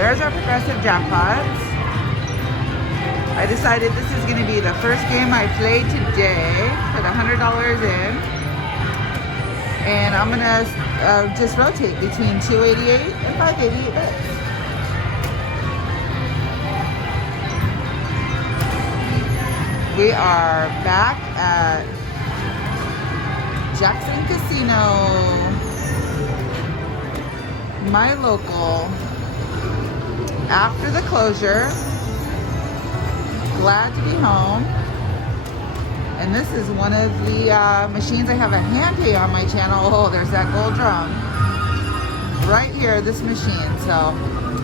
There's our progressive jackpots. I decided this is going to be the first game I play today. Put $100 in. And I'm going to just rotate between 288 and 588 bets. We are back at Jackson Casino, my local, after the closure. Glad to be home. And this is one of the machines I have a hand pay on my channel. Oh, there's that gold drum right here, this machine. So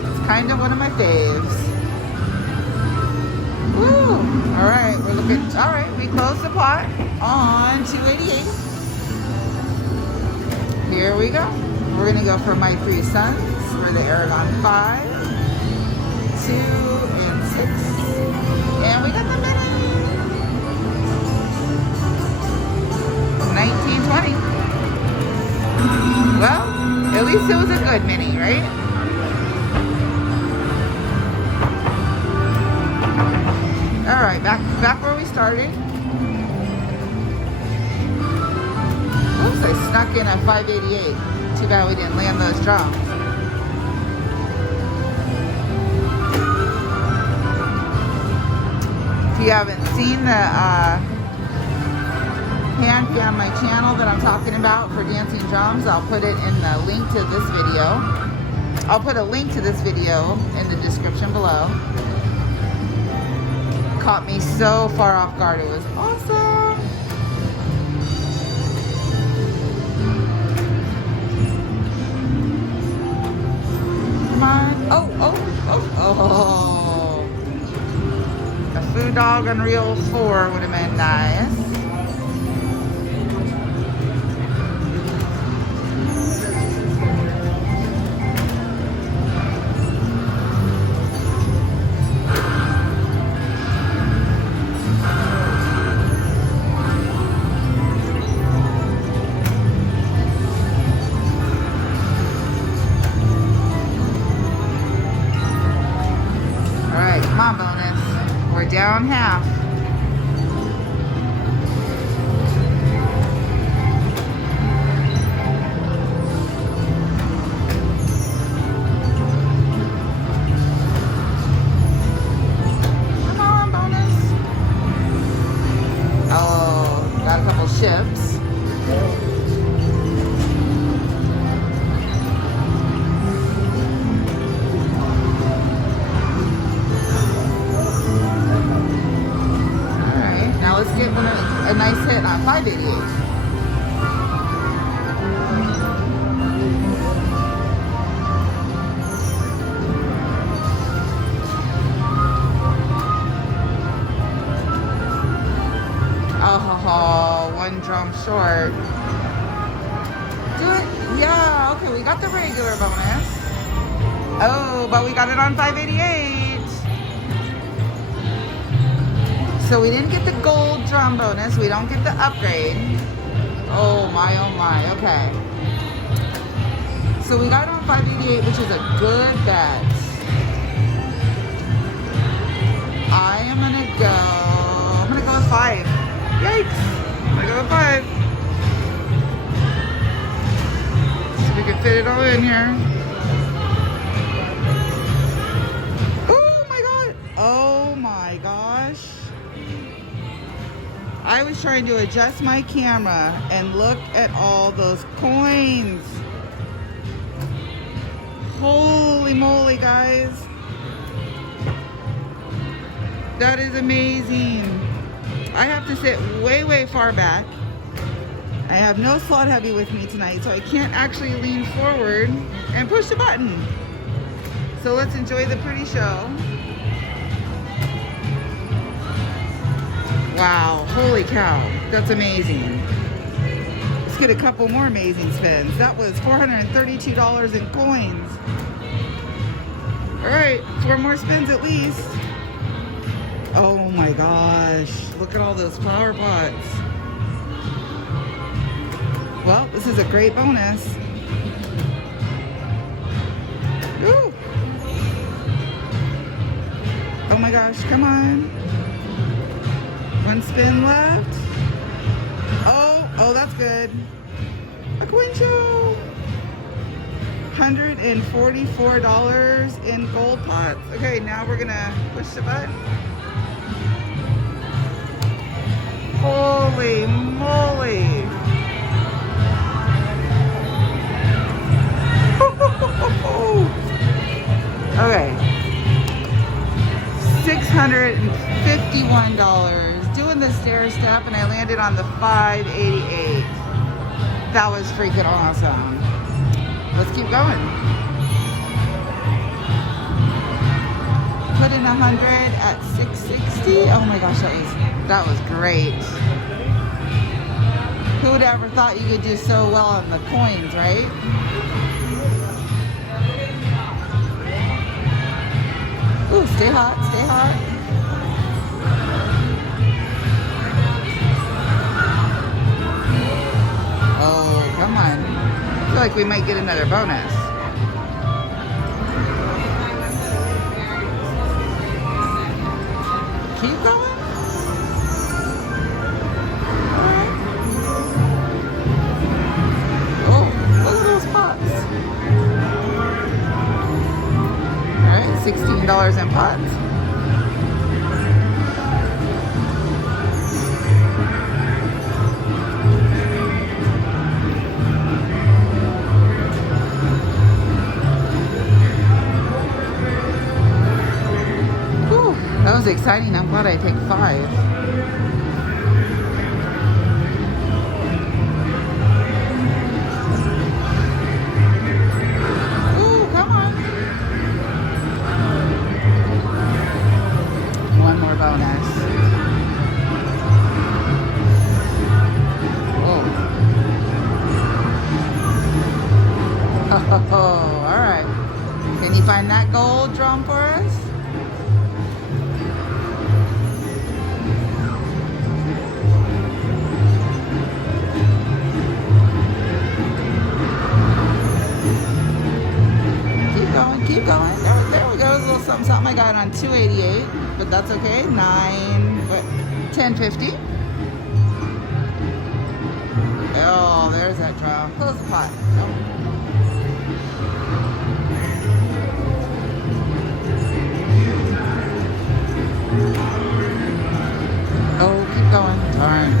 it's kind of one of my faves. Woo! All right, we're looking. All right, we closed the pot on 288. Here we go. We're gonna go for my 3 sons for the Aragon 5, 2, and 6. And we got the mini. 1920. Well, at least it was a good mini, right? All right, back where we started. Oops, I snuck in at 588. Too bad we didn't land those drums. If you haven't seen the hand pay on my channel that I'm talking about for dancing drums, I'll put it in the link to this video. I'll put a link to this video in the description below. Caught me so far off guard. It was awesome. Come on. Oh. A Food Dog Unreal 4 would have been nice. Come on, bonus. We're down half. Come on, bonus. Oh, got a couple ships. Let's get a nice hit on 588. Oh, one drum short. Do it. Yeah, okay, we got the regular bonus. Oh, but we got it on 588. So we didn't get the gold drum bonus. We don't get the upgrade. Oh my, okay. So we got it on 588, which is a good bet. I'm gonna go with 5. Yikes, I'm gonna go with 5. See if we can fit it all in here. Oh my God, oh my gosh. I was trying to adjust my camera and look at all those coins. Holy moly, guys. That is amazing. I have to sit way far back. I have no slot heavy with me tonight, so I can't actually lean forward and push the button. So let's enjoy the pretty show. Wow, holy cow, that's amazing. Let's get a couple more amazing spins. That was $432 in coins. All right, 4 more spins at least. Oh my gosh, look at all those flower pots. Well, this is a great bonus. Woo. Oh my gosh, come on. One spin left. Oh, that's good. A coin show. $144 in gold pots. Okay, now we're gonna push the button. Holy moly. Okay. $651. Doing the stair step, and I landed on the 588. That was freaking awesome. Let's keep going. Put in 100 at 660. Oh my gosh, that was great. Who would ever thought you could do so well on the coins, right? Ooh, stay hot, stay hot. Oh, come on. I feel like we might get another bonus. Keep going. Oh, look at those pots. All right, $16 in pots. That was exciting. I'm glad I picked 5. Ooh, come on. One more bonus. Oh, all right. Can you find that gold drum for us? Keep going. There we go. There's a little something, something. I got on 288, but that's okay. 1050. Oh, there's that draw. Close the pot. Nope. Oh, keep going. Darn.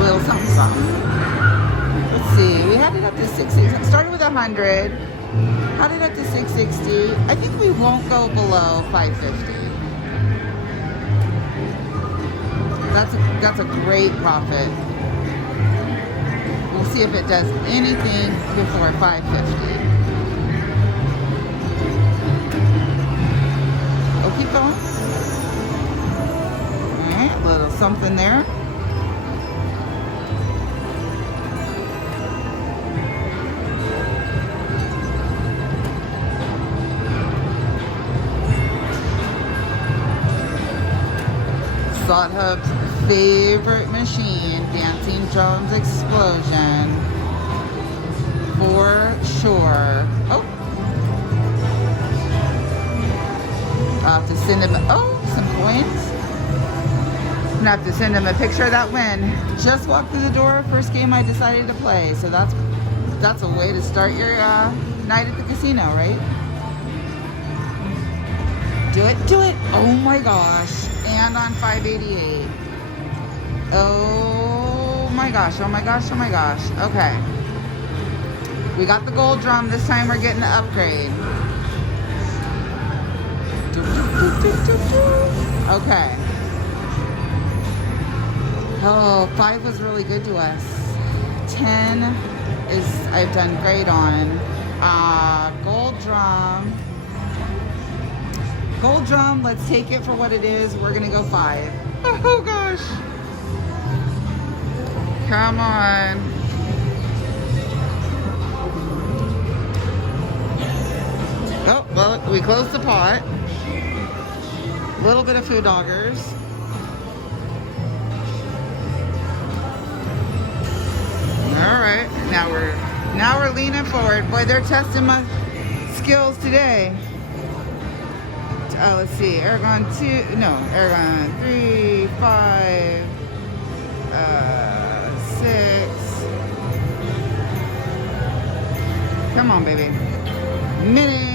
Little something, something. Let's see. We had it up to 660. Started with 100. Had it up to 660. I think we won't go below 550. That's a great profit. We'll see if it does anything before 550. Oh, keep going. All right, a little something there. Slot Hub's favorite machine, Dancing Drums Explosion, for sure. Oh, I'll have to send him, some coins. I'm gonna have to send him a picture of that win. Just walked through the door, first game I decided to play. So that's a way to start your night at the casino, right? Do it, do it. Oh my gosh. And on 588. Oh my gosh, oh my gosh, oh my gosh. Okay. We got the gold drum. This time we're getting the upgrade. Okay. Oh, 5 was really good to us. 10 is I've done great on. Gold drum. Gold drum, let's take it for what it is. We're gonna go 5. Oh gosh. Come on. Oh, well, we closed the pot. A little bit of food doggers. All right. Now we're leaning forward. Boy, they're testing my skills today. Let's see, Aragon 2, no, Aragon 3, 5, 6. Come on, baby. Minute.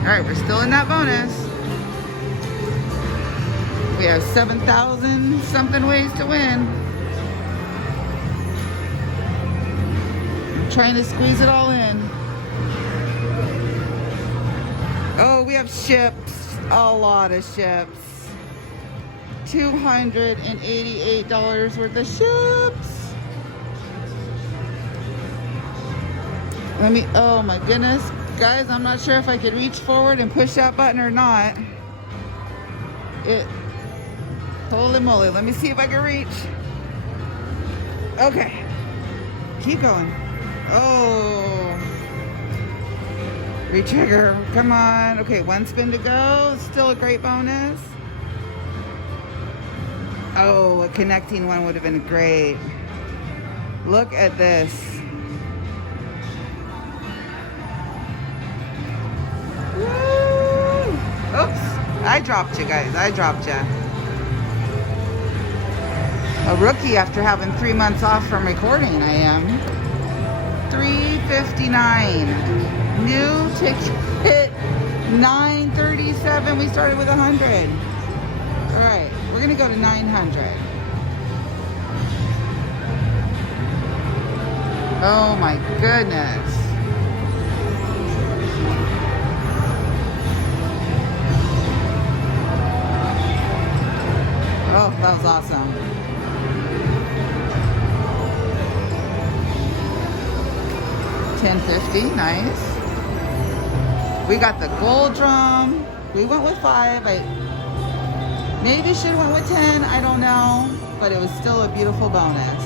All right, we're still in that bonus. We have 7,000 something ways to win. I'm trying to squeeze it all in. Oh, we have ships. A lot of ships. $288 worth of ships. Oh my goodness. Guys, I'm not sure if I could reach forward and push that button or not. Holy moly. Let me see if I can reach. Okay. Keep going. Oh. Retrigger. Come on. Okay, one spin to go. Still a great bonus. Oh, a connecting one would have been great. Look at this. Woo! Oops. I dropped you guys. I dropped you. A rookie after having 3 months off from recording, I am. $3.59. New ticket, $9.37. We started with 100. All right, we're gonna go to 900. Oh my goodness. Oh, that was awesome. $10.50, nice. We got the gold drum. We went with 5. I maybe should have went with 10. I don't know. But it was still a beautiful bonus.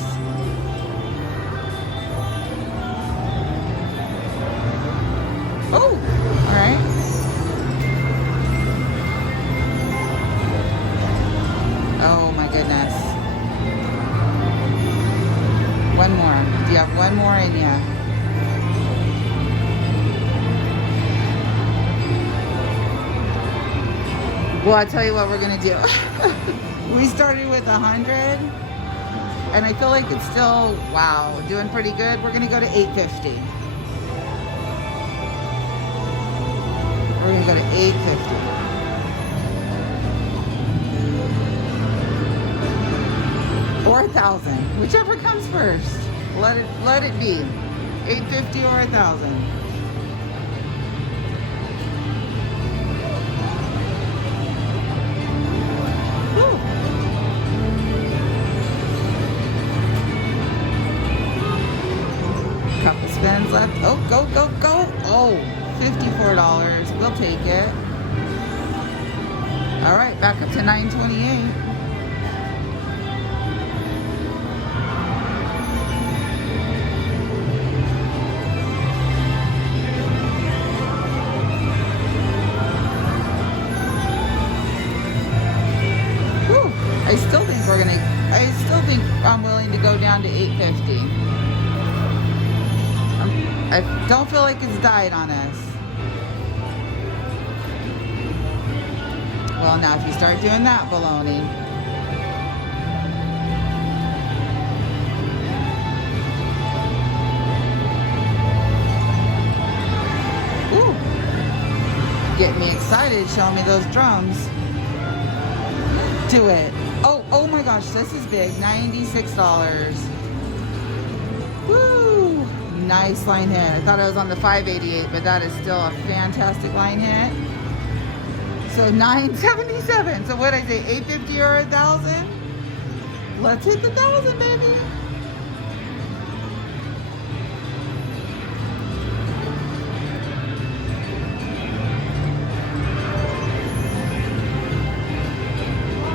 Oh, all right. Oh my goodness. One more. Do you have one more in you? Well, I'll tell you what we're gonna do. We started with 100, and I feel like it's still, wow, doing pretty good. We're gonna go to 850. We're gonna go to 850. Or 1,000, whichever comes first. Let it be. 850 or 1,000. Couple spins left. Oh, go, go, go. Oh, $54. We'll take it. All right, back up to 928. Whew. I still think I'm willing to go down to 850. I don't feel like it's died on us. Well, now if you start doing that baloney. Ooh. Getting me excited, showing me those drums. Do it. Oh my gosh, this is big. $96. Woo! Nice line hit. I thought I was on the 588, but that is still a fantastic line hit. So 977. So what did I say, 850 or 1,000? Let's hit the 1,000, baby.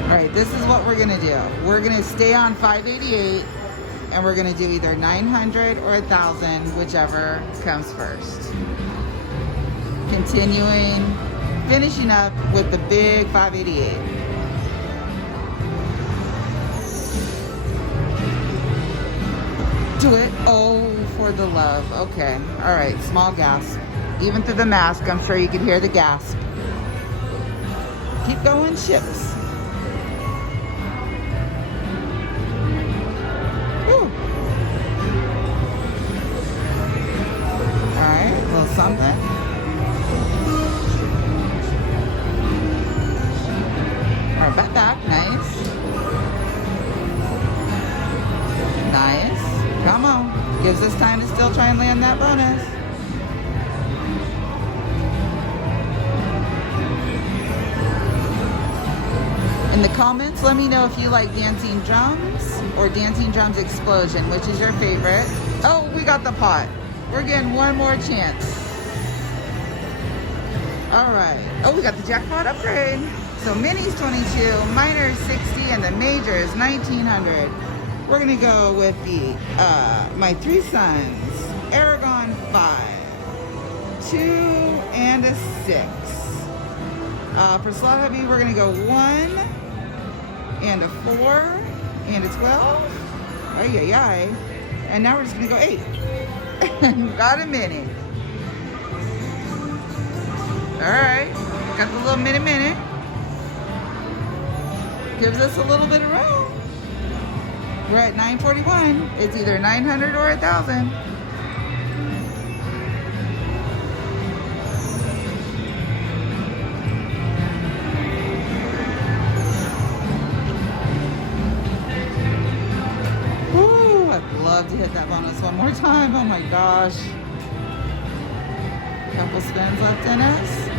All right, this is what we're gonna do. We're gonna stay on 588. And we're gonna do either 900 or 1,000, whichever comes first. Continuing, finishing up with the big 588. Do it. Oh, for the love. Okay. All right. Small gasp. Even through the mask, I'm sure you could hear the gasp. Keep going, ships. Whew. All right. A little something. All right. Back. Nice. Nice. Come on. Gives us time to still try and land that bonus. In the comments, let me know if you like Dancing Drums or Dancing Drums Explosion. Which is your favorite? Oh, we got the pot. We're getting one more chance. All right. Oh, we got the jackpot upgrade. So minis 22, minors 60, and the major is 1900. We're gonna go with the my three sons, Aragon 5, 2, and a 6. For slot heavy, we're gonna go 1 and a 4 and a 12. Ay, ay, ay. And now we're just gonna go 8. Got a mini. All right, got the little mini. Gives us a little bit of room. We're at 941. It's either 900 or 1,000. Woo! I'd love to hit that bonus one more time. Oh my gosh. Couple spins left in us.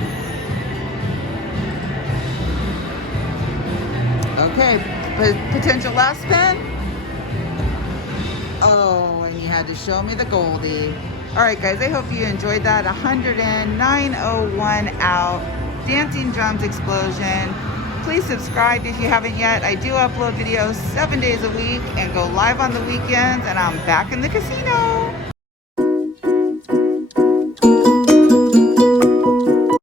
Okay, potential last spin. Oh, and you had to show me the Goldie. All right, guys, I hope you enjoyed that. 109.01 out. Dancing Drums Explosion. Please subscribe if you haven't yet. I do upload videos 7 days a week and go live on the weekends, and I'm back in the casino.